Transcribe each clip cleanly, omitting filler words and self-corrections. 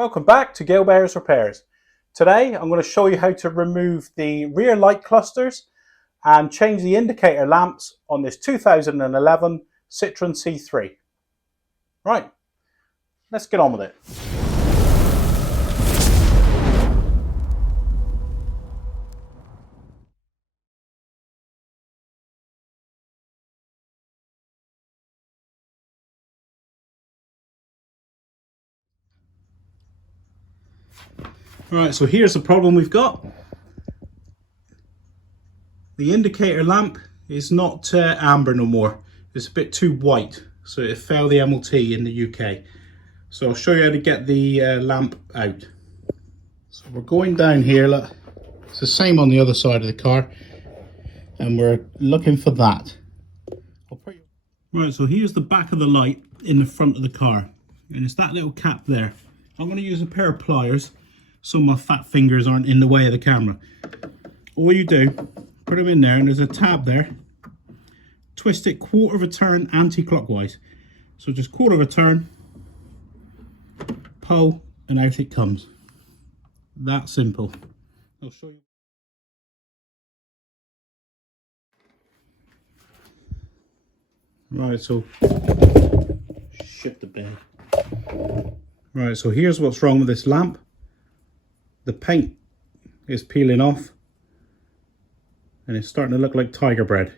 Welcome back to Gale Bears Repairs. Today I'm going to show you how to remove the rear light clusters and change the indicator lamps on this 2011 Citroen C3. Right, let's get on with it. Right, so here's the problem we've got. The indicator lamp is not amber no more. It's a bit too white, so it failed the MOT in the UK. So I'll show you how to get the lamp out. So we're going down here, look. It's the same on the other side of the car, and we're looking for that. Right, so here's the back of the light in the front of the car, and it's that little cap there. I'm going to use a pair of pliers so my fat fingers aren't in the way of the camera. All you do, put them in there, and there's a tab there. Twist it quarter of a turn anti-clockwise. So just quarter of a turn, pull, and out it comes. That simple. I'll show you. Right, so shit the bed. Right, so here's what's wrong with this lamp. The paint is peeling off and it's starting to look like tiger bread.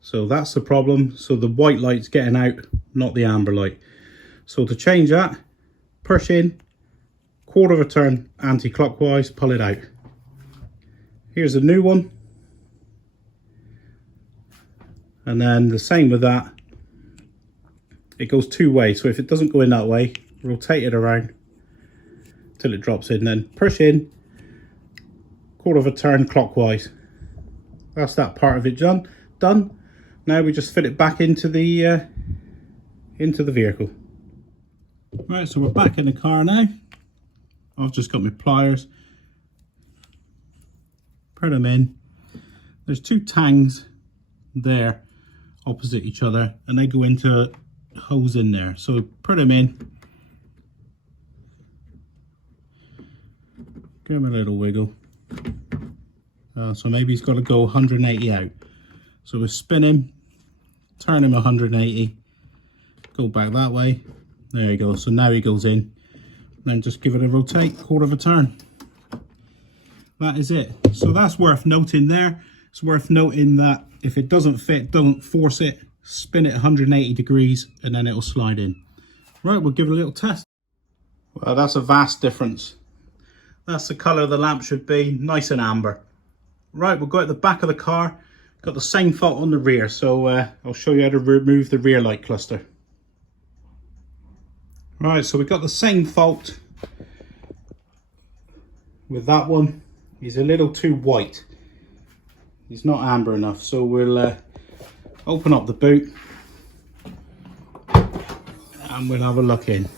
So that's the problem. So the white light's getting out, not the amber light. So to change that, push in, quarter of a turn anti-clockwise, pull it out. Here's a new one. And then the same with that. It goes two ways. So if it doesn't go in that way, rotate it around till it drops in, then push in, quarter of a turn clockwise. That's that part of it done. Now we just fit it back into the vehicle. Right, so we're back in the car now. I've just got my pliers. Put them in. There's two tangs there opposite each other, and they go into a hose in there. So put them in. Give him a little wiggle. So maybe he's got to go 180 out. So we spin him, turn him 180, go back that way. There you go. So now he goes in. Then just give it a rotate, quarter of a turn. That is it. So that's worth noting there. It's worth noting that if it doesn't fit, don't force it. Spin it 180 degrees and then it'll slide in. Right, we'll give it a little test. Well, that's a vast difference. That's the colour the lamp should be, nice and amber. Right, we'll go at the back of the car. Got the same fault on the rear, so I'll show you how to remove the rear light cluster. Right, so we've got the same fault with that one. He's a little too white. He's not amber enough, so we'll open up the boot and we'll have a look in.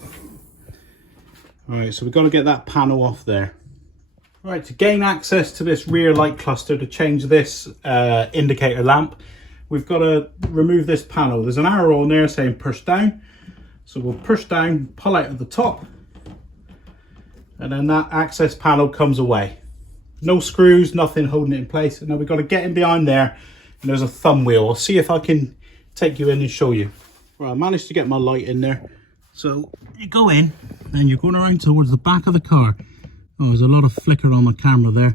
Alright, so we've got to get that panel off there. Right, to gain access to this rear light cluster, to change this indicator lamp, we've got to remove this panel. There's an arrow on there saying push down. So we'll push down, pull out at the top, and then that access panel comes away. No screws, nothing holding it in place. And now we've got to get in behind there, and there's a thumb wheel. I'll see if I can take you in and show you. Right, I managed to get my light in there. So you go in and you're going around towards the back of the car. Oh, there's a lot of flicker on my camera there.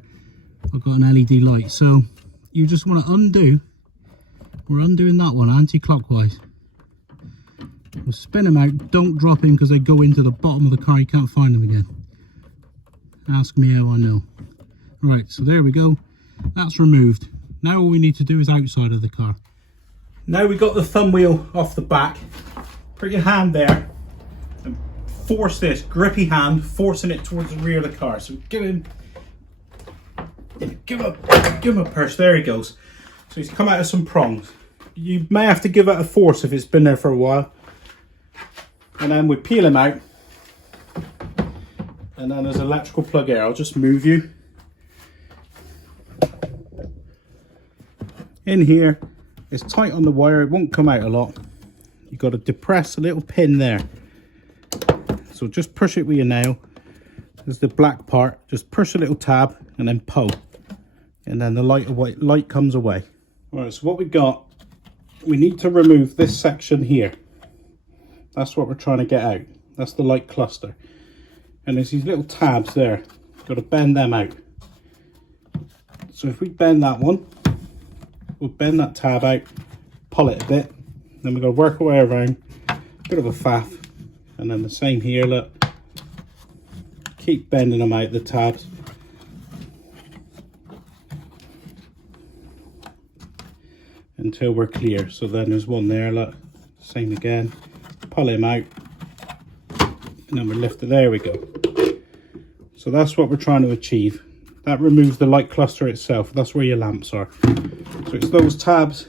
I've got an LED light. So you just want to undo. We're undoing that one anti-clockwise. We'll spin them out. Don't drop in because they go into the bottom of the car. You can't find them again. Ask me how I know. Right, so there we go. That's removed. Now all we need to do is outside of the car. Now we've got the thumb wheel off the back. Put your hand there. Force this grippy hand, forcing it towards the rear of the car. So give him a push. There he goes. So he's come out of some prongs. You may have to give it a force if it's been there for a while. And then we peel him out. And then there's electrical plug here. I'll just move you. In here, it's tight on the wire. It won't come out a lot. You've got to depress a little pin there. So just push it with your nail. There's the black part. Just push a little tab and then pull. And then the light comes away. All right, so what we got, we need to remove this section here. That's what we're trying to get out. That's the light cluster. And there's these little tabs there. Got to bend them out. So if we bend that one, we'll bend that tab out, pull it a bit. Then we're going to work our way around. Bit of a faff. And then the same here, look. Keep bending them out, the tabs. Until we're clear. So then there's one there, look. Same again. Pull him out. And then we lift it. There we go. So that's what we're trying to achieve. That removes the light cluster itself. That's where your lamps are. So it's those tabs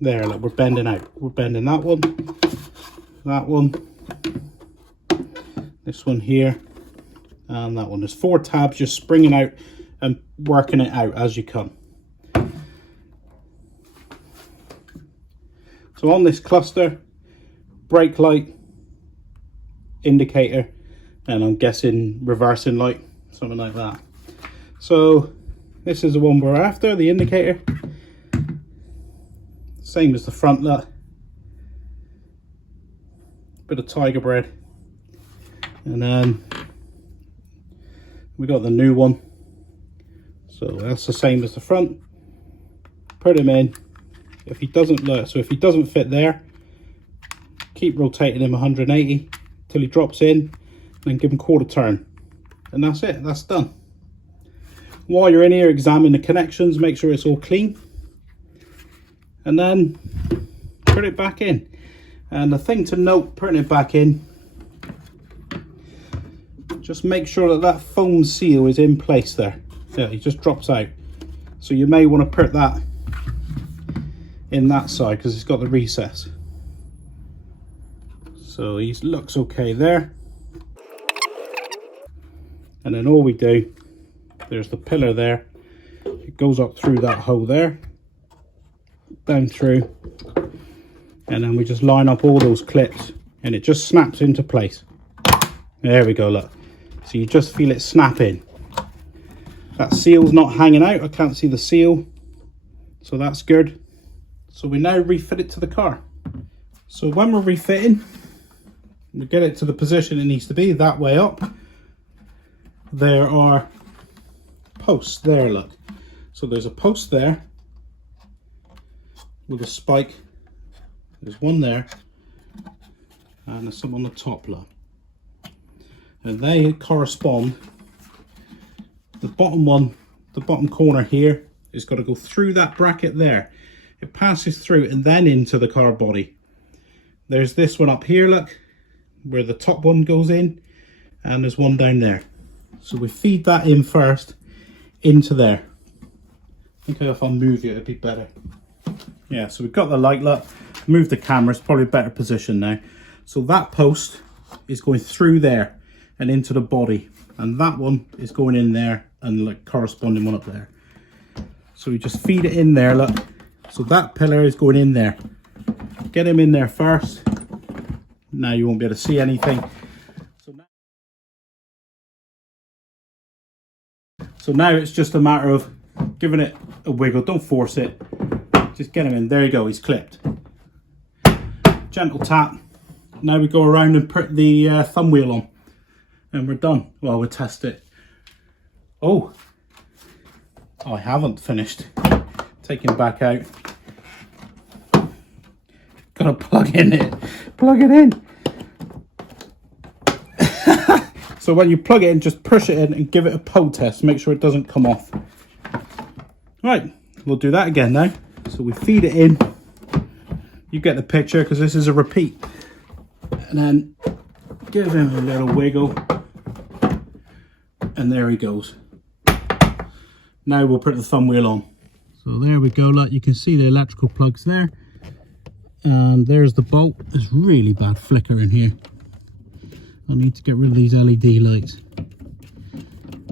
there, look, we're bending out. We're bending that one, this one here, and that one. There's 4 tabs just springing out and working it out as you come. So on this cluster, brake light, indicator, and I'm guessing reversing light, something like that. So this is the one we're after, the indicator. Same as the front light. Bit of tiger bread. And then we got the new one. So that's the same as the front. Put him in. If he doesn't look, so if he doesn't fit there, keep rotating him 180 till he drops in, then give him quarter turn. And that's it, that's done. While you're in here, examine the connections, make sure it's all clean, and then put it back in. And the thing to note, putting it back in, just make sure that that foam seal is in place there. Yeah, it just drops out. So you may want to put that in that side because it's got the recess. So he looks okay there. And then all we do, there's the pillar there. It goes up through that hole there, down through, and then we just line up all those clips and it just snaps into place. There we go, look. So you just feel it snap in. That seal's not hanging out. I can't see the seal. So that's good. So we now refit it to the car. So when we're refitting, we get it to the position it needs to be, that way up. There are posts there, look. So there's a post there with a spike. There's one there, and there's some on the top, look. And they correspond. The bottom one, the bottom corner here, is got to go through that bracket there. It passes through and then into the car body. There's this one up here, look, where the top one goes in, and there's one down there. So we feed that in first into there. I think if I move you, it'd be better. Yeah, so we've got the light, look. Move the camera, it's probably a better position now. So that post is going through there and into the body, and that one is going in there and like corresponding one up there. So we just feed it in there, look. So that pillar is going in there. Get him in there first. Now you won't be able to see anything. So now it's just a matter of giving it a wiggle. Don't force it. Just get him in. There you go, he's clipped. Gentle tap. Now we go around and put the thumb wheel on. And we're done. Well, we'll test it. Oh, I haven't finished. Take him back out. Gotta plug in it. Plug it in. So when you plug it in, just push it in and give it a pull test. Make sure it doesn't come off. Right, we'll do that again now. So we feed it in. You get the picture because this is a repeat. And then give him a little wiggle. And there he goes. Now we'll put the thumb wheel on. So there we go, look, you can see the electrical plugs there. And there's the bolt. There's really bad flicker in here. I need to get rid of these LED lights.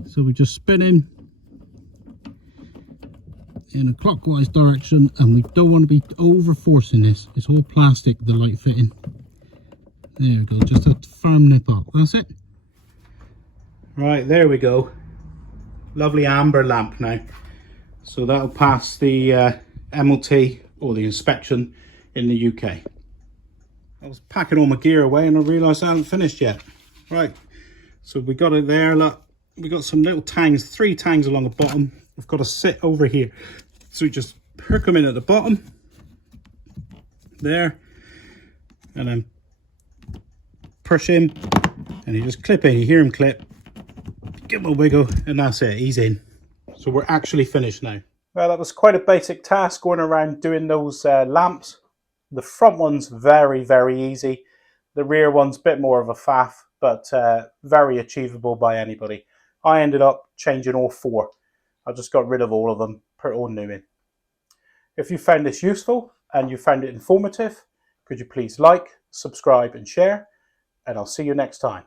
So we just spin him in a clockwise direction, and we don't want to be over forcing this. It's all plastic, the light fitting. There we go, just a firm nip up. That's it. Right, there we go. Lovely amber lamp now. So that'll pass the MOT or the inspection in the UK. I was packing all my gear away and I realised I hadn't finished yet. Right, so we got it there. Look, we got some little tangs, 3 tangs along the bottom. We've got to sit over here. So we just hook them in at the bottom. There. And then push in. And you just clip in. You hear him clip. Give him a wiggle. And that's it. He's in. So we're actually finished now. Well, that was quite a basic task going around doing those lamps. The front one's very, very easy. The rear one's a bit more of a faff, but very achievable by anybody. I ended up changing all 4. I just got rid of all of them, put all new in. If you found this useful and you found it informative, could you please like, subscribe and share, and I'll see you next time.